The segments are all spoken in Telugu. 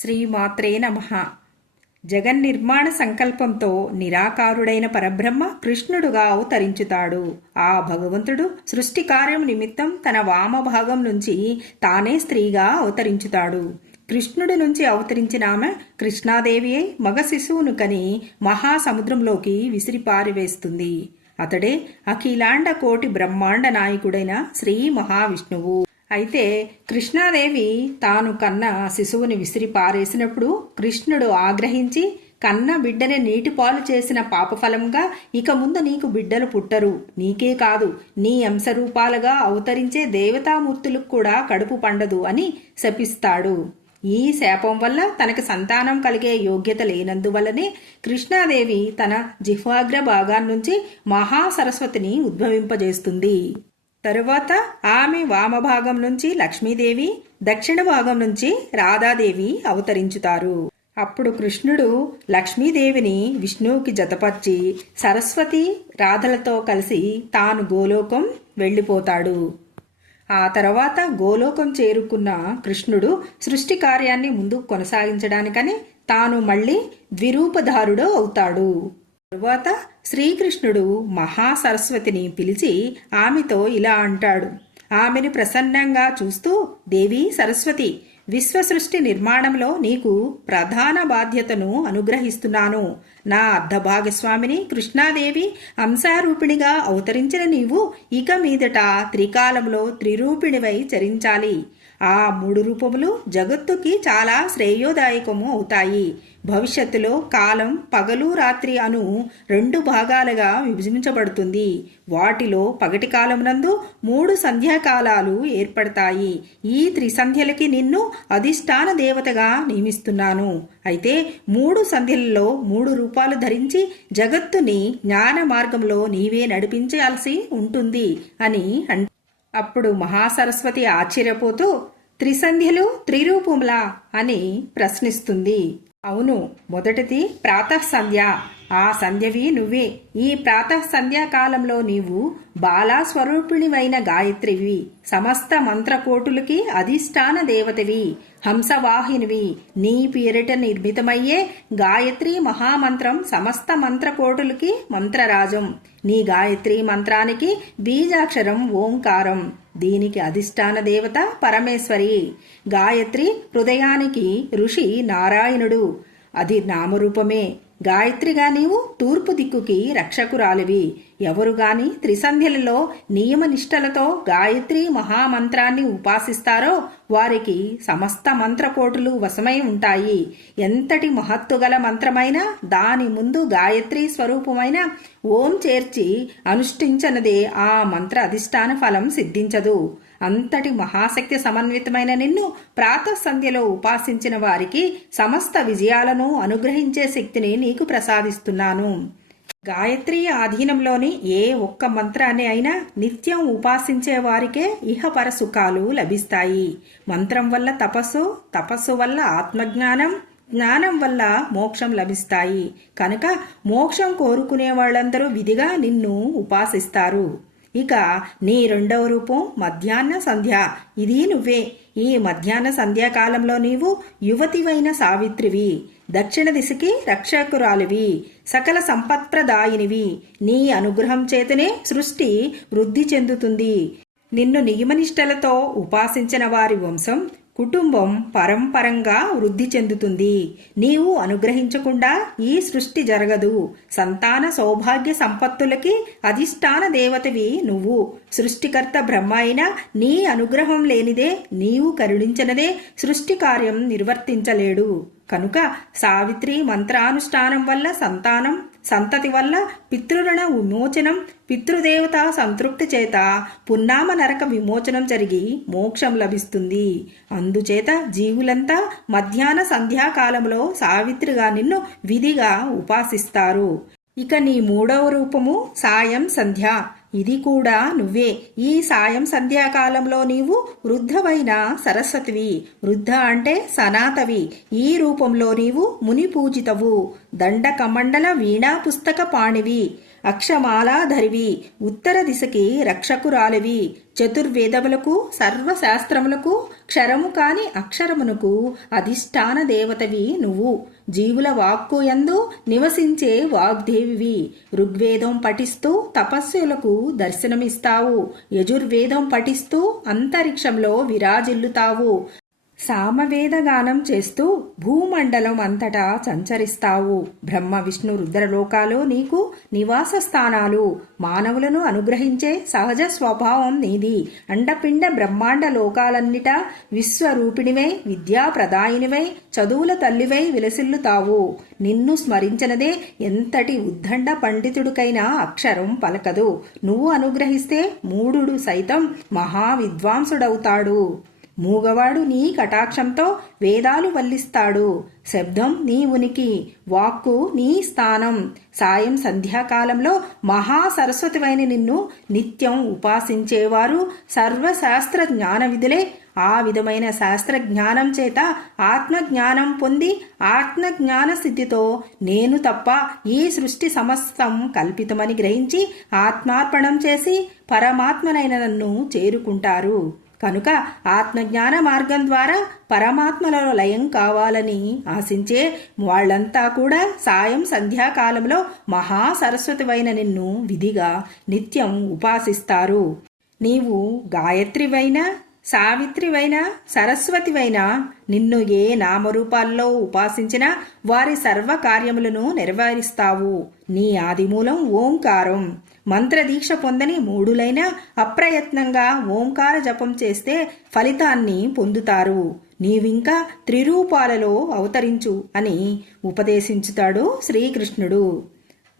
శ్రీమాత్రే నమ. జగన్నిర్మాణ సంకల్పంతో నిరాకారుడైన పరబ్రహ్మ కృష్ణుడుగా అవతరించుతాడు. ఆ భగవంతుడు సృష్టి కార్యం నిమిత్తం తన వామభాగం నుంచి తానే స్త్రీగా అవతరించుతాడు. కృష్ణుడి నుంచి అవతరించిన ఆమె కృష్ణాదేవి అయి మగ శిశువును కని మహాసముద్రంలోకి విసిరిపారివేస్తుంది. అతడే అఖిలాండ కోటి బ్రహ్మాండ నాయకుడైన శ్రీ మహావిష్ణువు. అయితే కృష్ణాదేవి తాను కన్న శిశువుని విసిరి పారేసినప్పుడు కృష్ణుడు ఆగ్రహించి కన్న బిడ్డని నీటిపాలు చేసిన పాపఫలంగా ఇక ముందు నీకు బిడ్డలు పుట్టరు. నీకే కాదు నీ అంశరూపాలుగా అవతరించే దేవతామూర్తులకు కూడా కడుపు పండదు అని శపిస్తాడు. ఈ శాపం వల్ల తనకు సంతానం కలిగే యోగ్యత లేనందువల్లనే కృష్ణాదేవి తన జిహ్వాగ్ర భాగాన్నుంచి మహాసరస్వతిని ఉద్భవింపజేస్తుంది. తరువాత ఆమె వామభాగం నుంచి లక్ష్మీదేవి దక్షిణ భాగం నుంచి రాధాదేవి అవతరించుతారు. అప్పుడు కృష్ణుడు లక్ష్మీదేవిని విష్ణువుకి జతపర్చి సరస్వతి రాధలతో కలిసి తాను గోలోకం వెళ్ళిపోతాడు. ఆ తర్వాత గోలోకం చేరుకున్న కృష్ణుడు సృష్టి కార్యాన్ని ముందుకు కొనసాగించడానికని తాను మళ్ళీ ద్విరూపధారుడు అవుతాడు. తరువాత శ్రీకృష్ణుడు మహాసరస్వతిని పిలిచి ఆమెతో ఇలా అంటాడు. ఆమెను ప్రసన్నంగా చూస్తూ దేవి సరస్వతి విశ్వసృష్టి నిర్మాణంలో నీకు ప్రధాన బాధ్యతను అనుగ్రహిస్తున్నాను. నా అర్ధభాగస్వామిని కృష్ణాదేవి అంశారూపిణిగా అవతరించిన నీవు ఇక మీదట త్రికాలంలో త్రిరూపిణివై చరించాలి. ఆ మూడు రూపములు జగత్తుకి చాలా శ్రేయోదాయకము అవుతాయి. భవిష్యత్తులో కాలం పగలు రాత్రి అను రెండు భాగాలుగా విభజించబడుతుంది. వాటిలో పగటి కాలమునందు మూడు సంధ్యాకాలాలు ఏర్పడతాయి. ఈ త్రిసంధ్యలకి నిన్ను అధిష్టాన దేవతగా నియమిస్తున్నాను. అయితే మూడు సంధ్యలలో మూడు రూపాలు ధరించి జగత్తుని జ్ఞాన మార్గంలో నీవే నడిపించాల్సి ఉంటుంది అని అప్పుడు మహాసరస్వతి ఆశ్చర్యపోతూ త్రిసంధ్యలు త్రిరూపములా అని ప్రశ్నిస్తుంది. అవును మొదటిది ప్రాతః సంధ్య ఆ సంధ్యవి నువ్వే. ఈ ప్రాతః సంధ్యాకాలంలో నీవు బాలాస్వరూపిణివైన గాయత్రివి. సమస్త మంత్రకోటులకి అధిష్టాన దేవతవి హంసవాహినివి. నీ పేరిట నిర్మితమయ్యే గాయత్రి మహామంత్రం సమస్త మంత్రకోటులకి మంత్రరాజం. నీ గాయత్రి మంత్రానికి బీజాక్షరం ఓంకారం. దీనికి అధిష్టాన దేవత పరమేశ్వరి. గాయత్రి హృదయానికి ఋషి నారాయణుడు. అది నామరూపమే. గాయత్రిగా నీవు తూర్పు దిక్కుకి రక్షకురాలివి. ఎవరుగాని త్రిసంధ్యలలో నియమనిష్టలతో గాయత్రి మహామంత్రాన్ని ఉపాసిస్తారో వారికి సమస్త మంత్రకోటులు వశమై ఉంటాయి. ఎంతటి మహత్తుగల మంత్రమైనా దాని ముందు గాయత్రి స్వరూపమైన ఓం చేర్చి అనుష్ఠించనదే ఆ మంత్ర అధిష్టాన ఫలం సిద్ధించదు. అంతటి మహాశక్తి సమన్వితమైన నిన్ను ప్రాత సంధ్యలో ఉపాసించిన వారికి సమస్త విజయాలను అనుగ్రహించే శక్తిని నీకు ప్రసాదిస్తున్నాను. గాయత్రి ఆధీనంలోని ఏ ఒక్క మంత్రాన్ని అయినా నిత్యం ఉపాసించే వారికే ఇహపర సుఖాలు లభిస్తాయి. మంత్రం వల్ల తపస్సు తపస్సు వల్ల ఆత్మజ్ఞానం జ్ఞానం వల్ల మోక్షం లభిస్తాయి. కనుక మోక్షం కోరుకునే వాళ్ళందరూ విధిగా నిన్ను ఉపాసిస్తారు. ఇక నీ రెండవ రూపం మధ్యాహ్న సంధ్య. ఇది నువ్వే. ఈ మధ్యాహ్న సంధ్యాకాలంలో నీవు యువతివైన సావిత్రివి. దక్షిణ దిశకి రక్షకురాలివి. సకల సంపత్ప్రదాయినివి. నీ అనుగ్రహం చేతనే సృష్టి వృద్ధి చెందుతుంది. నిన్ను నియమనిష్టలతో ఉపాసించిన వారి వంశం కుటుంబం పరంపరంగా వృద్ధి చెందుతుంది. నీవు అనుగ్రహించకుండా ఈ సృష్టి జరగదు. సంతాన సౌభాగ్య సంపత్తులకి అధిష్టాన దేవతవి నువ్వు. సృష్టికర్త బ్రహ్మ అయినా నీ అనుగ్రహం లేనిదే నీవు కరుణించనదే సృష్టి కార్యం నిర్వర్తించలేడు. కనుక సావిత్రి మంత్రానుష్ఠానం వల్ల సంతానం సంతతి వల్ల పితృరుణ విమోచనం పితృదేవత సంతృప్తి చేత పున్నామ నరక విమోచనం జరిగి మోక్షం లభిస్తుంది. అందుచేత జీవులంతా మధ్యాహ్న సంధ్యాకాలంలో సావిత్రిగా నిన్ను విధిగా ఉపాసిస్తారు. ఇక నీ మూడవ రూపము సాయం సంధ్య. ఇది కూడా నువ్వే. ఈ సాయం సంధ్యాకాలంలో నీవు వృద్ధవైన సరస్వతివి. వృద్ధ అంటే సనాతవి. ఈ రూపంలో నీవు ముని పూజితవు దండ కమండల వీణా పుస్తక పాణివి. అక్షమాలాధరివి. ఉత్తర దిశకి రక్షకురాలివి. చతుర్వేదములకు సర్వశాస్త్రములకు క్షరము కాని అక్షరమునకు అధిష్టాన దేవతవి నువ్వు. జీవుల వాక్కు యందు నివసించే వాగ్దేవివి. ఋగ్వేదం పఠిస్తూ తపస్సులకు దర్శనమిస్తావు. యజుర్వేదం పఠిస్తూ అంతరిక్షంలో విరాజిల్లుతావు. సామవేదగానం చేస్తూ భూమండలం అంతటా సంచరిస్తావు. బ్రహ్మ విష్ణు రుద్రలోకాలు నీకు నివాస స్థానాలు మానవులను అనుగ్రహించే సహజ స్వభావం నీది. అండపిండ బ్రహ్మాండ లోకాలన్నిటా విశ్వరూపిణివై విద్యా ప్రదాయినివై చదువుల తల్లివై విలసిల్లుతావు. నిన్ను స్మరించినదే ఎంతటి ఉద్దండ పండితుడికైనా అక్షరం పలకదు. నువ్వు అనుగ్రహిస్తే మూఢుడు సైతం మహావిద్వాంసుడవుతాడు. మూగవాడు నీ కటాక్షంతో వేదాలు వల్లిస్తాడు. శబ్దం నీ ఉనికి వాక్కు నీ స్థానం. సాయం సంధ్యాకాలంలో మహాసరస్వతివైన నిన్ను నిత్యం ఉపాసించేవారు సర్వశాస్త్ర జ్ఞాన విధులే ఆ విధమైన శాస్త్ర జ్ఞానం చేత ఆత్మజ్ఞానం పొంది ఆత్మజ్ఞాన స్థితితో నేను తప్ప ఈ సృష్టి సమస్తం కల్పితమని గ్రహించి ఆత్మార్పణం చేసి పరమాత్మనైన నన్ను చేరుకుంటారు. కనుక ఆత్మజ్ఞాన మార్గం ద్వారా పరమాత్మలలో లయం కావాలని ఆశించే వాళ్ళంతా కూడా సాయం సంధ్యాకాలంలో మహాసరస్వతివైన నిన్ను విధిగా నిత్యం ఉపాసిస్తారు. నీవు గాయత్రివైనా సావిత్రివైనా సరస్వతివైనా నిన్ను ఏ నామరూపాల్లో ఉపాసించినా వారి సర్వ కార్యములను నెరవేరుస్తావు. నీ ఆదిమూలం ఓంకారం. మంత్రదీక్ష పొందని మూడులైన అప్రయత్నంగా ఓంకార జపం చేస్తే ఫలితాన్ని పొందుతారు. నీవింకా త్రిరూపాలలో అవతరించు అని ఉపదేశించుతాడు శ్రీకృష్ణుడు.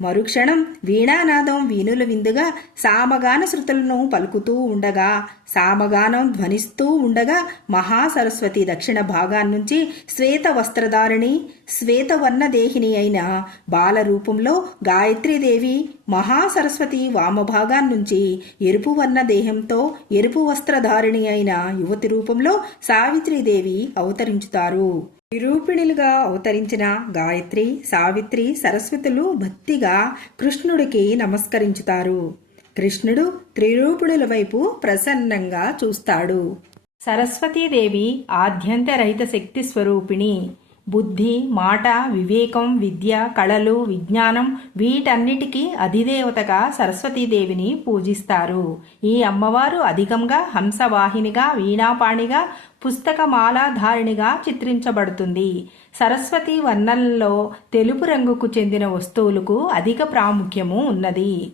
మరుక్షణం వీణానాదం వీణుల విందుగా సామగాన శృతులను పలుకుతూ ఉండగా సామగానం ధ్వనిస్తూ ఉండగా మహాసరస్వతి దక్షిణ భాగాన్నుంచి శ్వేత వస్త్రధారిణి శ్వేతవర్ణదేహిని అయిన బాలరూపంలో గాయత్రీదేవి మహాసరస్వతి వామభాగాన్నుంచి ఎరుపు వర్ణ దేహంతో ఎరుపు వస్త్రధారిణి అయిన యువతి రూపంలో సావిత్రీదేవి అవతరించుతారు. నిరూపిణులుగా అవతరించిన గాయత్రి సావిత్రి సరస్వతులు భక్తిగా కృష్ణుడికి నమస్కరించుతారు. కృష్ణుడు త్రిరూపిణుల వైపు ప్రసన్నంగా చూస్తాడు. సరస్వతీదేవి ఆద్యంతరహిత శక్తి స్వరూపిణి. బుద్ధి మాట వివేకం విద్య కళలు విజ్ఞానం వీటన్నిటికీ అధిదేవతగా సరస్వతీదేవిని పూజిస్తారు. ఈ అమ్మవారు అధికంగా హంసవాహినిగా వీణాపాణిగా పుస్తకమాలాధారిణిగా చిత్రించబడుతుంది. సరస్వతి వర్ణనలో తెలుపు రంగుకు చెందిన వస్తువులకు అధిక ప్రాముఖ్యము ఉన్నది.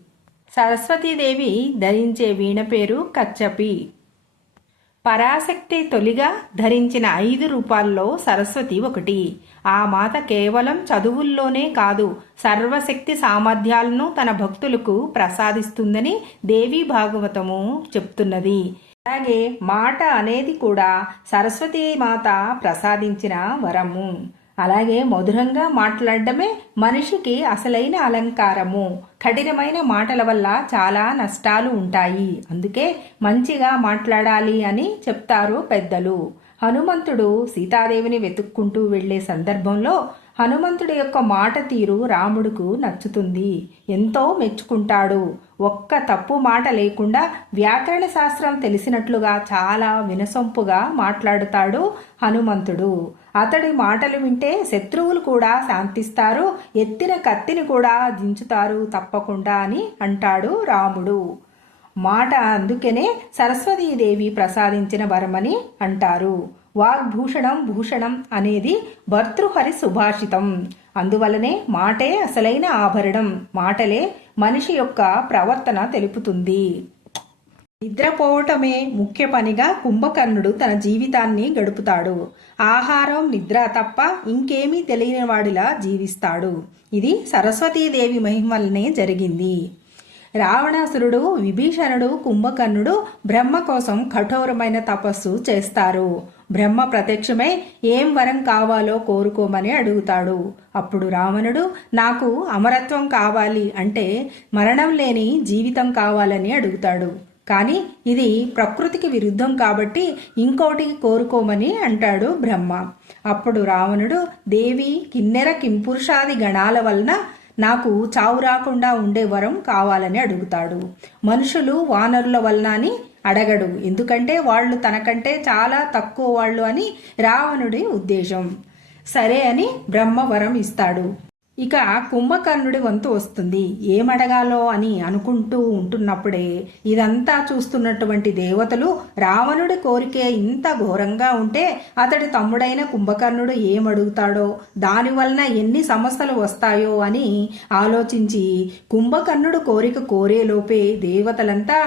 సరస్వతీదేవి ధరించే వీణ పేరు కచ్చపి. పరాశక్తి తొలిగా ధరించిన ఐదు రూపాల్లో సరస్వతి ఒకటి. ఆ మాత కేవలం చదువుల్లోనే కాదు సర్వశక్తి సామర్థ్యాలను తన భక్తులకు ప్రసాదిస్తుందని దేవీ భాగవతము చెప్తున్నది. అలాగే మాట అనేది కూడా సరస్వతీ మాత ప్రసాదించిన వరము. అలాగే మధురంగా మాట్లాడడమే మనిషికి అసలైన అలంకారము. కఠినమైన మాటల వల్ల చాలా నష్టాలు ఉంటాయి. అందుకే మంచిగా మాట్లాడాలి అని చెప్తారు పెద్దలు. హనుమంతుడు సీతాదేవిని వెతుక్కుంటూ వెళ్ళే సందర్భంలో హనుమంతుడి యొక్క మాట తీరు రాముడుకు నచ్చుతుంది. ఎంతో మెచ్చుకుంటాడు. ఒక్క తప్పు మాట లేకుండా వ్యాకరణ శాస్త్రం తెలిసినట్లుగా చాలా వినసొంపుగా మాట్లాడుతాడు హనుమంతుడు. అతడి మాటలు వింటే శత్రువులు కూడా శాంతిస్తారు ఎత్తిన కత్తిని కూడా దించుతారు తప్పకుండా అని అంటాడు రాముడు. మాట అందుకనే సరస్వతీదేవి ప్రసాదించిన వరమని అంటారు. వాగ్భూషణం భూషణం అనేది భర్తృహరి సుభాషితం. అందువలనే మాటే అసలైన ఆభరణం. మాటలే మనిషి యొక్క ప్రవర్తన తెలుపుతుంది. నిద్రపోవటమే ముఖ్య పనిగా కుంభకర్ణుడు తన జీవితాన్ని గడుపుతాడు. ఆహారం నిద్ర తప్ప ఇంకేమీ తెలియని వాడిలా జీవిస్తాడు. ఇది సరస్వతీదేవి మహిమలనే జరిగింది. రావణాసురుడు విభీషణుడు కుంభకర్ణుడు బ్రహ్మ కోసం కఠోరమైన తపస్సు చేస్తారు. బ్రహ్మ ప్రత్యక్షమై ఏం వరం కావాలో కోరుకోమని అడుగుతాడు. అప్పుడు రావణుడు నాకు అమరత్వం కావాలి అంటే మరణం లేని జీవితం కావాలని అడుగుతాడు. కానీ ఇది ప్రకృతికి విరుద్ధం కాబట్టి ఇంకోటి కోరుకోమని అంటాడు బ్రహ్మ. అప్పుడు రావణుడు దేవి కిన్నెర కింపురుషాది గణాల వలన నాకు చావు రాకుండా ఉండే వరం కావాలని అడుగుతాడు. మనుషులు వానరుల వలన అని అడగడు. ఎందుకంటే వాళ్ళు తనకంటే చాలా తక్కువ వాళ్ళు అని రావణుడి ఉద్దేశం. సరే అని బ్రహ్మ వరం ఇస్తాడు. ఇక కుంభకర్ణుడి వంతు వస్తుంది. ఏమడగాలో అని అనుకుంటూ ఉంటున్నప్పుడే ఇదంతా చూస్తున్నటువంటి దేవతలు రావణుడి కోరికే ఇంత ఘోరంగా ఉంటే అతడి తమ్ముడైన కుంభకర్ణుడు ఏమడుగుతాడో దానివలన ఎన్ని సమస్యలు వస్తాయో అని ఆలోచించి కుంభకర్ణుడు కోరిక కోరేలోపే దేవతలంతా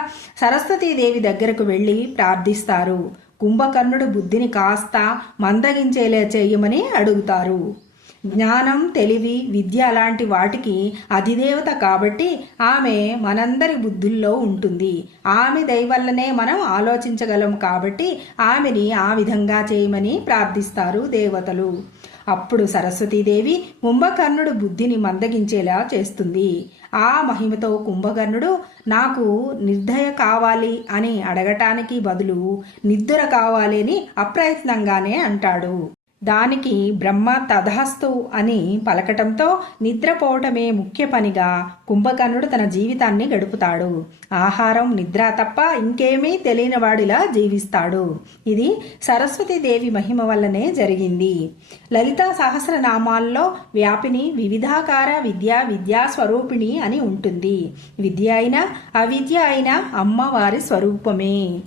సరస్వతీదేవి దగ్గరకు వెళ్ళి ప్రార్థిస్తారు. కుంభకర్ణుడు బుద్ధిని కాస్త మందగించేలా చేయమని అడుగుతారు. జ్ఞానం తెలివి విద్య లాంటి వాటికి అధిదేవత కాబట్టి ఆమె మనందరి బుద్ధుల్లో ఉంటుంది. ఆమె దయవల్లనే మనం ఆలోచించగలం కాబట్టి ఆమెని ఆ విధంగా చేయమని ప్రార్థిస్తారు దేవతలు. అప్పుడు సరస్వతీదేవి కుంభకర్ణుడు బుద్ధిని మందగించేలా చేస్తుంది. ఆ మహిమతో కుంభకర్ణుడు నాకు నిర్దయ కావాలి అని అడగటానికి బదులు నిద్ర కావాలి అని అప్రయత్నంగానే అంటాడు. దానికి బ్రహ్మ తథాస్తు అని పలకటంతో నిద్రపోవటమే ముఖ్య పనిగా కుంభకర్ణుడు తన జీవితాన్ని గడుపుతాడు. ఆహారం నిద్ర తప్ప ఇంకేమీ తెలియనివాడిలా జీవిస్తాడు. ఇది సరస్వతీదేవి మహిమ వల్లనే జరిగింది. లలితా సహస్రనామాల్లో వ్యాపిని వివిధాకార విద్య విద్యా స్వరూపిణి అని ఉంటుంది. విద్య అయినా అవిద్య అయినా అమ్మవారి స్వరూపమే.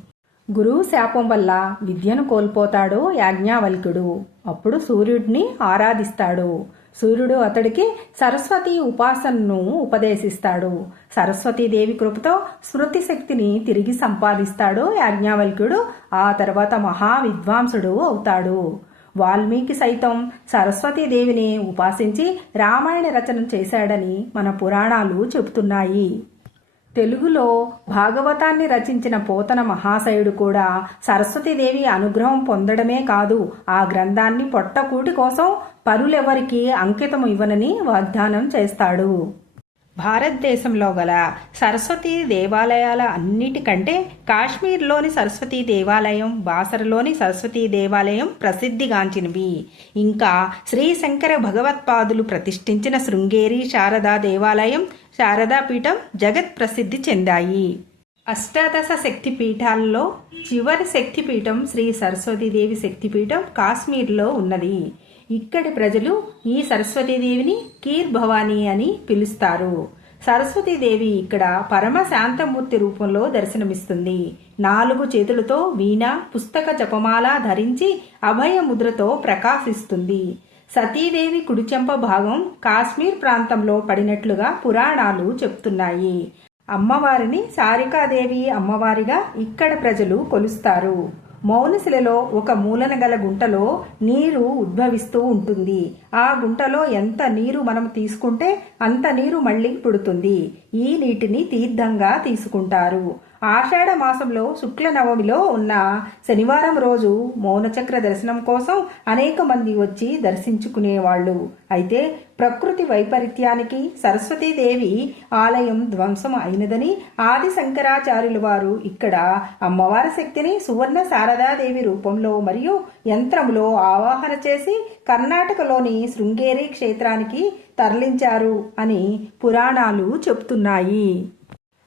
గురువు శాపం వల్ల విద్యను కోల్పోతాడు యాజ్ఞావల్కుడు అప్పుడు సూర్యుడిని ఆరాధిస్తాడు. సూర్యుడు అతడికి సరస్వతి ఉపాసనను ఉపదేశిస్తాడు. సరస్వతీదేవి కృపతో స్మృతి శక్తిని తిరిగి సంపాదిస్తాడు యాజ్ఞావల్క్యుడు. ఆ తర్వాత మహా విద్వాంసుడు అవుతాడు. వాల్మీకి సైతం సరస్వతీదేవిని ఉపాసించి రామాయణ రచన చేశాడని మన పురాణాలు చెబుతున్నాయి. తెలుగులో భాగవతాన్ని రచించిన పోతన మహాశయుడు కూడా సరస్వతీదేవి అనుగ్రహం పొందడమే కాదు ఆ గ్రంథాన్ని పొట్టకూటి కోసం పరులెవరికి అంకితం ఇవ్వనని వాగ్దానం చేస్తాడు. భారతదేశంలో గల సరస్వతీ దేవాలయాల అన్నిటికంటే కాశ్మీర్లోని సరస్వతీ దేవాలయం బాసరలోని సరస్వతీ దేవాలయం ప్రసిద్ధిగాంచినవి. ఇంకా శ్రీ శంకర భగవత్పాదులు ప్రతిష్ఠించిన శృంగేరి శారదా దేవాలయం శారదాపీఠం జగత్ ప్రసిద్ధి చెందాయి. అష్టాదశ శక్తి పీఠాల్లో చివరి శక్తిపీఠం శ్రీ సరస్వతీదేవి శక్తిపీఠం కాశ్మీర్లో ఉన్నది. ఇక్కడి ప్రజలు ఈ సరస్వతీదేవిని కీర్ భవానీ అని పిలుస్తారు. సరస్వతీదేవి ఇక్కడ పరమ శాంతమూర్తి రూపంలో దర్శనమిస్తుంది. నాలుగు చేతులతో వీణ పుస్తక జపమాల ధరించి అభయ ముద్రతో ప్రకాశిస్తుంది. సతీదేవి కుడిచెంప భాగం కాశ్మీర్ ప్రాంతంలో పడినట్లుగా పురాణాలు చెప్తున్నాయి. అమ్మవారిని సారికాదేవి అమ్మవారిగా ఇక్కడ ప్రజలు కొలుస్తారు. మౌనశిలలో ఒక మూలన గల గుంటలో నీరు ఉద్భవిస్తూ ఉంటుంది. ఆ గుంటలో ఎంత నీరు మనం తీసుకుంటే అంత నీరు మళ్ళీ పుడుతుంది. ఈ నీటిని తీర్థంగా తీసుకుంటారు. ఆషాఢ మాసంలో శుక్ల నవమిలో ఉన్న శనివారం రోజు మౌనచక్ర దర్శనం కోసం అనేక మంది వచ్చి దర్శించుకునేవాళ్ళు. అయితే ప్రకృతి వైపరీత్యానికి సరస్వతీదేవి ఆలయం ధ్వంసం అయినదని ఆది శంకరాచార్యుల వారు ఇక్కడ అమ్మవారి శక్తిని సువర్ణ శారదాదేవి రూపంలో మరియు యంత్రంలో ఆవాహన చేసి కర్ణాటకలోని శృంగేరి క్షేత్రానికి తరలించారు అని పురాణాలు చెప్తున్నాయి.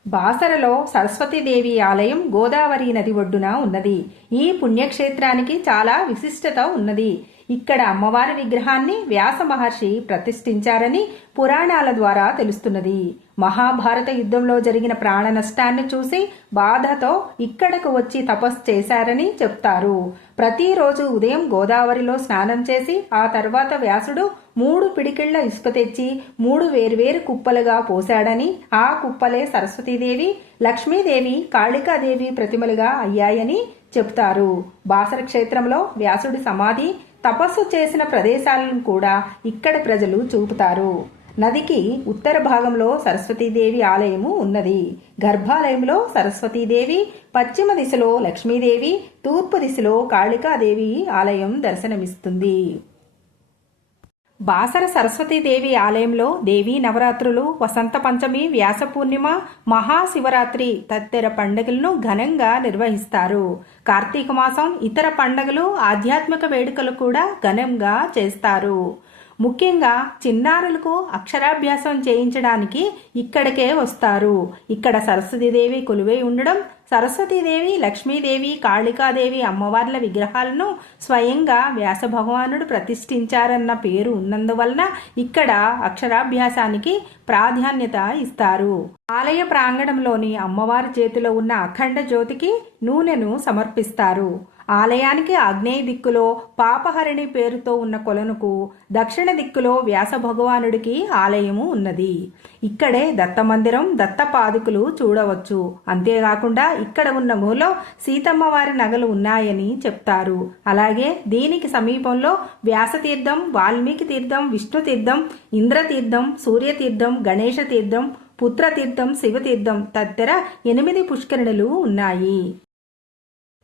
బాసరలో సరస్వతీదేవి ఆలయం గోదావరి నది ఒడ్డున ఉన్నది. ఈ పుణ్యక్షేత్రానికి చాలా విశిష్టత ఉన్నది. ఇక్కడ అమ్మవారి విగ్రహాన్ని వ్యాస మహర్షి ప్రతిష్ఠించారని పురాణాల ద్వారా తెలుస్తున్నది. మహాభారత యుద్ధంలో జరిగిన ప్రాణ నష్టాన్ని చూసి బాధతో ఇక్కడకు వచ్చి తపస్సు చేశారని చెప్తారు. ప్రతిరోజు ఉదయం గోదావరిలో స్నానం చేసి ఆ తర్వాత వ్యాసుడు మూడు పిడికిళ్ళ ఇసుక తెచ్చి మూడు వేర్వేరు కుప్పలుగా పోశాడని ఆ కుప్పలే సరస్వతీదేవి లక్ష్మీదేవి కాళికాదేవి ప్రతిమలుగా అయ్యాయని చెప్తారు. బాసర క్షేత్రంలో వ్యాసుడి సమాధి తపస్సు చేసిన ప్రదేశాలను కూడా ఇక్కడ ప్రజలు చూపుతారు. నదికి ఉత్తర భాగంలో సరస్వతీదేవి ఆలయము ఉన్నది. గర్భాలయంలో సరస్వతీదేవి పశ్చిమ దిశలో లక్ష్మీదేవి తూర్పు దిశలో కాళికాదేవి ఆలయం దర్శనమిస్తుంది. బాసర సరస్వతీదేవి ఆలయంలో దేవీ నవరాత్రులు వసంత పంచమి వ్యాస పూర్ణిమ మహాశివరాత్రి తదితర పండుగలను ఘనంగా నిర్వహిస్తారు. కార్తీక మాసం ఇతర పండుగలు ఆధ్యాత్మిక వేడుకలు కూడా ఘనంగా చేస్తారు. ముఖ్యంగా చిన్నారులకు అక్షరాభ్యాసం చేయించడానికి ఇక్కడికే వస్తారు. ఇక్కడ సరస్వతీదేవి కొలువై ఉండడం సరస్వతీదేవి లక్ష్మీదేవి కాళికాదేవి అమ్మవార్ల విగ్రహాలను స్వయంగా వ్యాస భగవానుడు ప్రతిష్ఠించారన్న పేరు ఉన్నందువలన ఇక్కడ అక్షరాభ్యాసానికి ప్రాధాన్యత ఇస్తారు. ఆలయ ప్రాంగణంలోని అమ్మవారి చేతిలో ఉన్న అఖండ జ్యోతికి నూనెను సమర్పిస్తారు. ఆలయానికి ఆగ్నేయ దిక్కులో పాపహరిణి పేరుతో ఉన్న కొలనుకు దక్షిణ దిక్కులో వ్యాస భగవానుడికి ఆలయము ఉన్నది. ఇక్కడే దత్త మందిరం దత్త పాదుకులు చూడవచ్చు. అంతేకాకుండా ఇక్కడ ఉన్న గుహలో సీతమ్మ వారి నగలు ఉన్నాయని చెప్తారు. అలాగే దీనికి సమీపంలో వ్యాసతీర్థం వాల్మీకి తీర్థం విష్ణు తీర్థం ఇంద్రతీర్థం సూర్యతీర్థం గణేష తీర్థం పుత్రతీర్థం శివతీర్థం తదితర ఎనిమిది పుష్కరిణులు ఉన్నాయి.